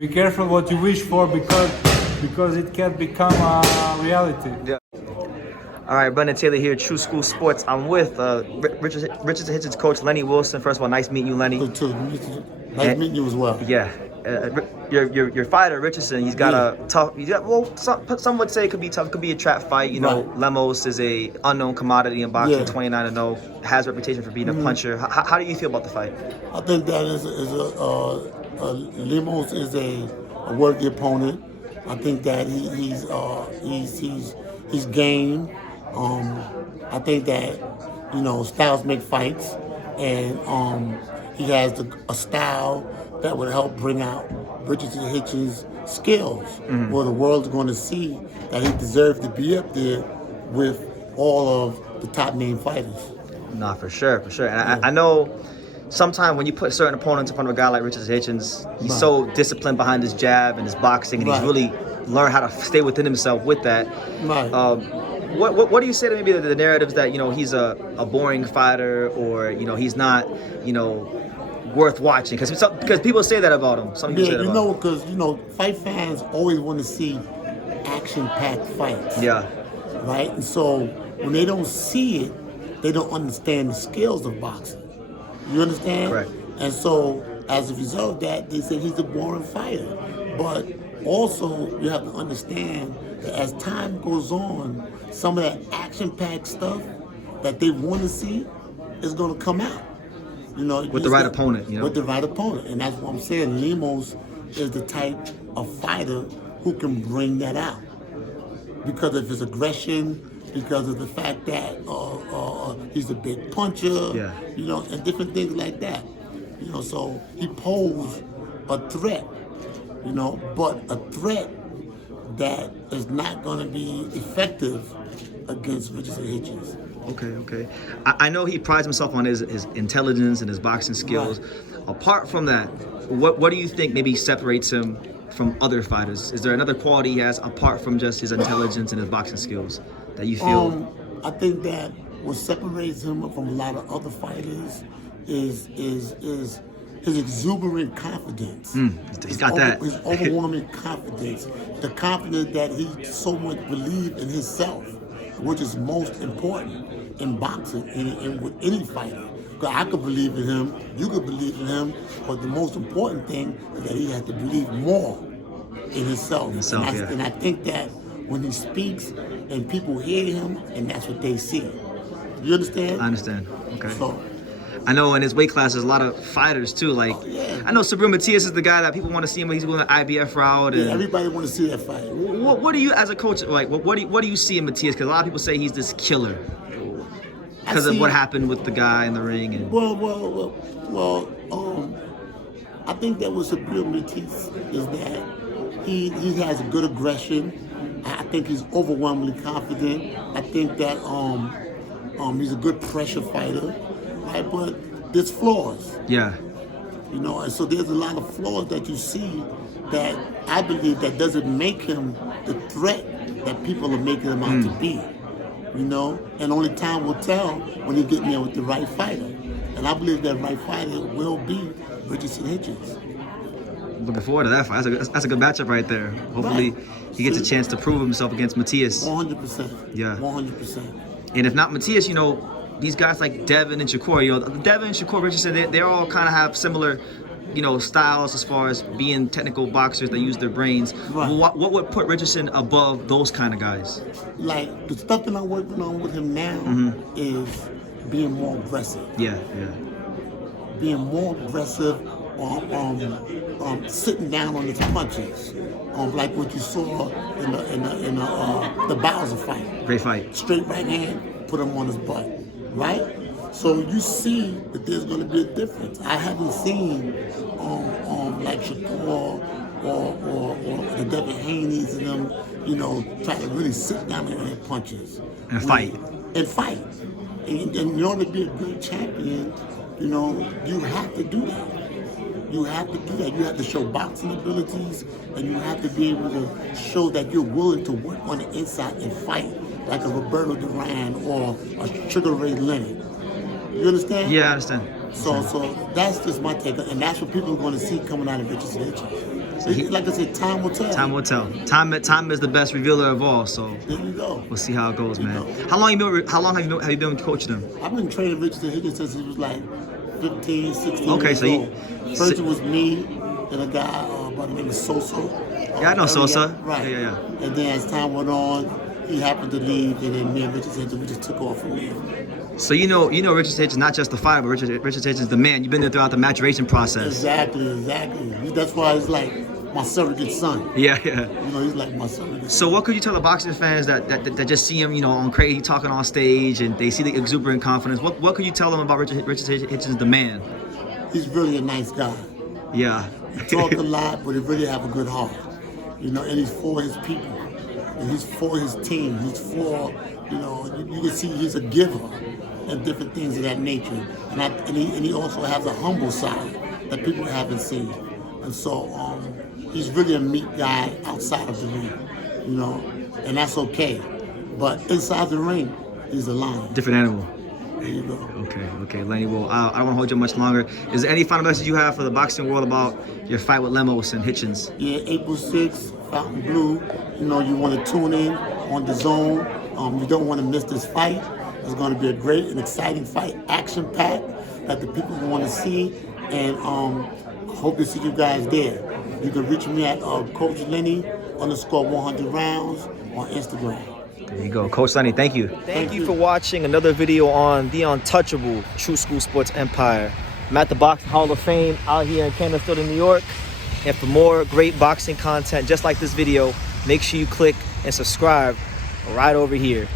Be careful what you wish for because it can become a reality. Yeah. All right, Brendan Taylor here, True School Sports. I'm with Richardson Hitchins coach Lenny Wilson. First of all, nice meeting you, Lenny. You too. Nice meeting you as well. Yeah. Your fighter Richardson, he's got a tough. Some would say it could be tough. It could be a trap fight. You know, Lemos is a unknown commodity in boxing, 29-0, has a reputation for being a puncher. How do you feel about the fight? I think that Lemos is a worthy opponent. I think that he's game. I think that styles make fights, and he has a style that would help bring out Richardson Hitchins' skills, where the world's going to see that he deserves to be up there with all of the top name fighters. Nah, for sure. And I know sometimes when you put certain opponents in front of a guy like Richardson Hitchins, he's so disciplined behind his jab and his boxing, and he's really learned how to stay within himself with that. What do you say to maybe the narratives that he's a boring fighter, or he's not worth watching? Because people say that about him. Some people say that about him. Because fight fans always want to see action-packed fights. Yeah. Right? And so when they don't see it, they don't understand the skills of boxing. You understand? Correct. And so as a result of that, they say he's a boring fighter. But also you have to understand that as time goes on, some of that action-packed stuff that they want to see is going to come out. With the right opponent. With the right opponent. And that's what I'm saying. Lemos is the type of fighter who can bring that out. Because of his aggression, because of the fact that he's a big puncher, and different things like that. So he posed a threat, but a threat that is not going to be effective against Richardson Hitchins. Okay. I know he prides himself on his intelligence and his boxing skills. Apart from that, what do you think maybe separates him from other fighters? Is there another quality he has apart from just his intelligence and his boxing skills that you feel? I think that what separates him from a lot of other fighters is his exuberant confidence. He's got that. His overwhelming confidence. The confidence that he so much believes in himself, which is most important in boxing and with any fighter. Because I could believe in him, you could believe in him, but the most important thing is that he has to believe more in himself. And I think that when he speaks and people hear him, and that's what they see. You understand? I understand. Okay. So, I know in his weight class there's a lot of fighters too. Like I know Matias is the guy that people want to see him. He's going the IBF route. And everybody want to see that fight. What do you, as a coach, like? What do you see in Matias? Because a lot of people say he's this killer because of what happened with the guy in the ring. And I think that was Matias is that he has a good aggression. I think he's overwhelmingly confident. I think that he's a good pressure fighter. Right, but there's flaws. Yeah. And so there's a lot of flaws that you see that I believe that doesn't make him the threat that people are making him out to be. And only time will tell when he gets there with the right fighter. And I believe that right fighter will be Richardson Hitchins. Looking forward to that fight. That's a good matchup right there. Hopefully he gets a chance to prove himself against Matias. 100%. Yeah. 100%. And if not Matias, these guys like Devin and Shakur, Devin and Shakur Richardson, they all kind of have similar, styles as far as being technical boxers that use their brains. Right. What would put Richardson above those kind of guys? Like the stuff that I'm working on with him now is being more aggressive. Yeah. Being more aggressive, sitting down on his punches, like what you saw in the Bowser fight. Great fight. Straight right hand, put him on his butt. Right? So you see that there's going to be a difference. I haven't seen like Shakur or the Devin Haneys and them, try to really sit down and hit punches. And fight. And in order to be a good champion, you have to do that. You have to do that. You have to show boxing abilities, and you have to be able to show that you're willing to work on the inside and fight like a Roberto Duran or a Sugar Ray Leonard. You understand? Yeah, I understand. So that's just my take, and that's what people are going to see coming out of Richardson Hitchins. Like I said, time will tell. Time will tell. Time is the best revealer of all. So There you go. we'll see how it goes, man. How long have you been coaching him? I've been training Richardson Hitchins since he was like 15, 16 Okay, years so old. First it was me and a guy by the name of Sosa. Yeah, I know Sosa. Right. Yeah. And then as time went on, he happened to leave, and then me and Richardson Hitchins, we just took off from there. So you know Richardson Hitchins, not just the fighter, but Richardson Hitchins, the man. You've been there throughout the maturation process. Exactly. That's why it's like my surrogate son. Yeah. You know, he's like my surrogate son. So what could you tell the boxing fans that just see him, on crazy talking on stage and they see the exuberant confidence? What could you tell them about Richardson Hitchins, the man? He's really a nice guy. Yeah. He talks a lot, but he really have a good heart. And he's for his people. And he's for his team. He's for, you can see he's a giver and different things of that nature. And he also has a humble side that people haven't seen. And so he's really a meek guy outside of the ring, and that's okay. But inside the ring, he's a lion. Different animal. There you go. Okay, Lenny. Well, I don't want to hold you much longer. Is there any final message you have for the boxing world about your fight with Lemos and Hitchins? Yeah, April 6th, Fountain Blue. You want to tune in on the Zone. You don't want to miss this fight. It's going to be a great and exciting fight, action-packed, that the people want to see. And hope to see you guys there. You can reach me at Coach Lenny _100 rounds on Instagram. There you go. Coach Lenny, thank you. Thank you for watching another video on the untouchable True School Sports Empire. I'm at the Boxing Hall of Fame out here in Canterfield, New York. And for more great boxing content just like this video, make sure you click and subscribe right over here.